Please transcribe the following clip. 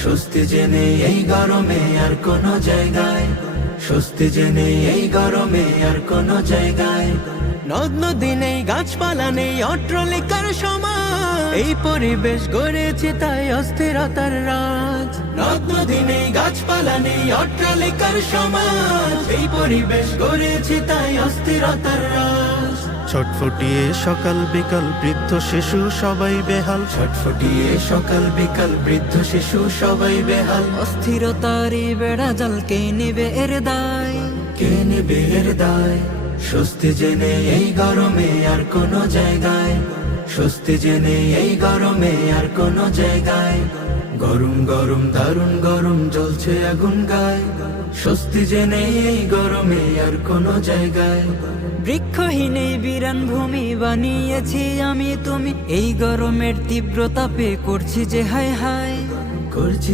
স্বস্তি জেনে এই গরমে আর কোনো জায়গায়, স্বস্তি জেনে এই গরমে আর কোনো জায়গায়। নদ নদী নেই, গাছপালা নেই, অট্টালিকার সমাজ, এই পরিবেশ গড়েছে তাই অস্থিরতার রাজ। নদ নদী নেই, গাছপালা নেই, অট্টালিকার সমাজ, এই পরিবেশ গড়েছে তাই অস্থিরতার রাজ। ছটফটিয়ে সকাল বিকাল বৃদ্ধ শিশু সবাই বেহাল, ছটফটিয়ে সকাল বিকাল বৃদ্ধ শিশু সবাই বেহাল। অস্থিরতার এই বেড়া জাল কে নেবে এর দায়? কে নেবে এর দায়? স্বস্তি জেনে এই গরমে আর কোনো জায়গায়, স্বস্তি জেনে এই গরমে আর কোনো জায়গায়। গরম গরম দারুণ গরম জ্বলছে আগুন গায়, স্বস্তি জেনে এই গরমে আর কোনো জায়গায়। বৃক্ষহীন এই বিরান ভূমি বানিয়েছি আমি তুমি, এই গরমের তীব্র তাপে করছি যে হায় হায়। করছি